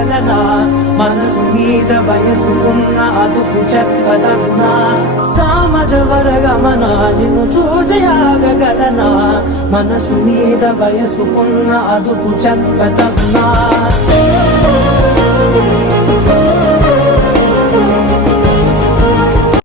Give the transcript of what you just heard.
ఆగగలనా మనసు మీద వయసుకున్న అదుపు చెప్పదగునా సామజ వరగమన నిన్ను చూసి ఆగగలనా మనసు మీద వయసుకున్న అదుపు చెప్పదగునా